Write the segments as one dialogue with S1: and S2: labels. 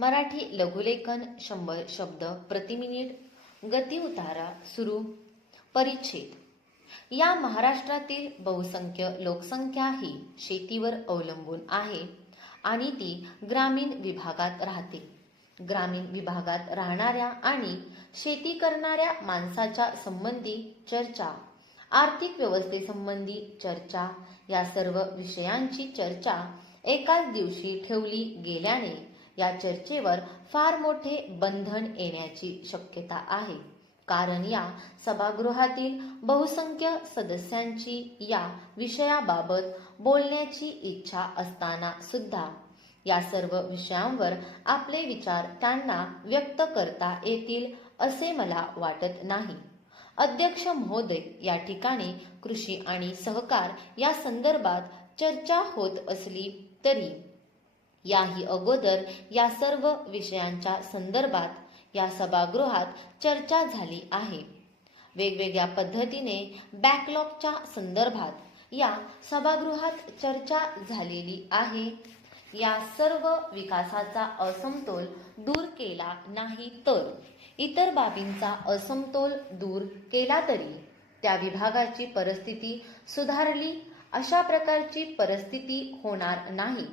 S1: मराठी लघुलेखन शंभर शब्द प्रति मिनिट गती उतारा सुरू परिच्छेद. या महाराष्ट्रातील बहुसंख्य लोकसंख्या ही शेतीवर अवलंबून आहे आणि ती ग्रामीण विभागात राहते. ग्रामीण विभागात राहणाऱ्या आणि शेती करणाऱ्या माणसाच्या संबंधी चर्चा आर्थिक व्यवस्थेसंबंधी चर्चा या सर्व विषयांची चर्चा एकाच दिवशी ठेवली गेल्याने या चर्चेवर फार मोठे बंधन येण्याची शक्यता आहे. कारण या सभागृहातील बहुसंख्य सदस्यांची या विषयाबाबत बोलण्याची इच्छा असताना सुद्धा या सर्व विषयांवर आपले विचार त्यांना व्यक्त करता येतील असे मला वाटत नाही. अध्यक्ष महोदय या ठिकाणी कृषी आणि सहकार या संदर्भात चर्चा होत असली तरी याही अगोदर या सर्व विषयांच्या संदर्भात या सभागृहात चर्चा झाली आहे. वेगवेगळ्या पद्धतीने बॅकलॉगच्या संदर्भात या सभागृहात चर्चा झालेली आहे. या सर्व विकासाचा असमतोल दूर केला नाही तर इतर बाबींचा असमतोल दूर केला तरी त्या विभागाची परिस्थिती सुधारली अशा प्रकारची परिस्थिती होणार नाही.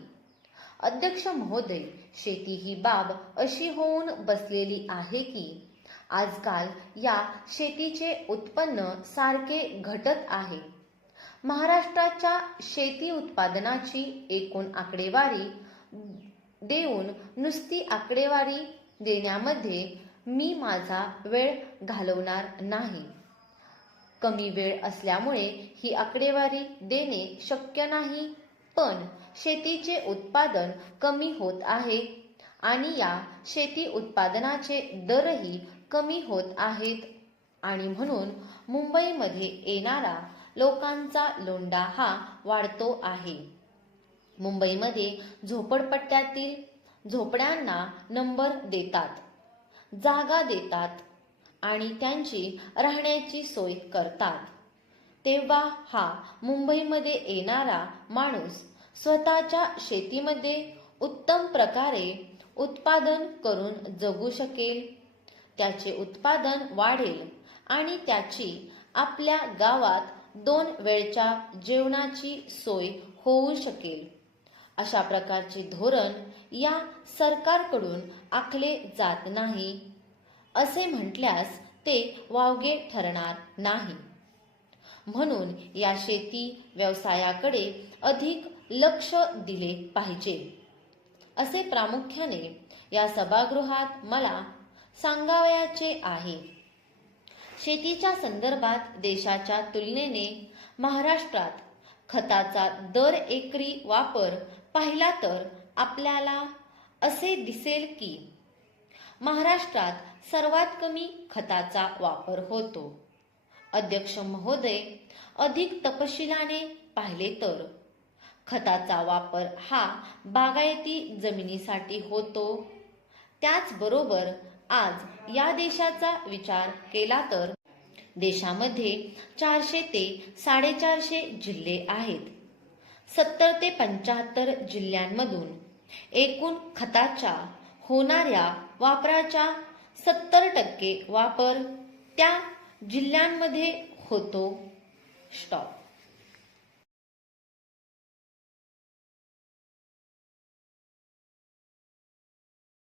S1: अध्यक्ष महोदय शेती ही बाब अशी होऊन बसलेली आहे की आजकाल या शेतीचे उत्पन्न सारखे घटत आहे. महाराष्ट्राच्या शेती उत्पादनाची एकूण आकडेवारी देऊन नुसती आकडेवारी देण्यामध्ये मी माझा वेळ घालवणार नाही. कमी वेळ असल्यामुळे ही आकडेवारी देणे शक्य नाही. पण शेतीचे उत्पादन कमी होत आहे आणि या शेती उत्पादनाचे दरही कमी होत आहेत. आणि म्हणून मुंबईमध्ये येणारा लोकांचा लोंडा हा वाढतो आहे. मुंबईमध्ये झोपडपट्ट्यातील झोपड्यांना नंबर देतात जागा देतात आणि त्यांची राहण्याची सोय करतात. तेव्हा हा मुंबईमध्ये येणारा माणूस स्वतःच्या शेतीमध्ये उत्तम प्रकारे उत्पादन करून जगू शकेल. त्याचे उत्पादन वाढेल आणि त्याची आपल्या गावात दोन वेळच्या जेवणाची सोय होऊ शकेल. अशा प्रकारचे धोरण या सरकारकडून आखले जात नाही. असे म्हटल्यास ते वावगे ठरणार नाही. म्हणून या शेती व्यवसायाकडे अधिक लक्ष दिले पाहिजे. असे प्रामुख्याने या सभागृहात मला सांगावयाचे आहे. शेतीच्या संदर्भात देशाच्या तुलनेने महाराष्ट्रात खताचा दर एकरी वापर पाहिला तर आपल्याला असे दिसेल की महाराष्ट्रात सर्वात कमी खताचा वापर होतो. अध्यक्ष महोदय अधिक तपशिलाने पाहिले तर खताचा वापर हा बागायती जमिनीसाठी होतो. त्याचबरोबर आज या देशाचा विचार केला तर देशामध्ये चारशे ते साडेचारशे जिल्हे आहेत. सत्तर ते पंच्याहत्तर जिल्ह्यांमधून एकूण खताच्या होणाऱ्या वापराच्या सत्तर टक्के वापर त्या जिल्ह्यांमध्ये होतो. स्टॉप.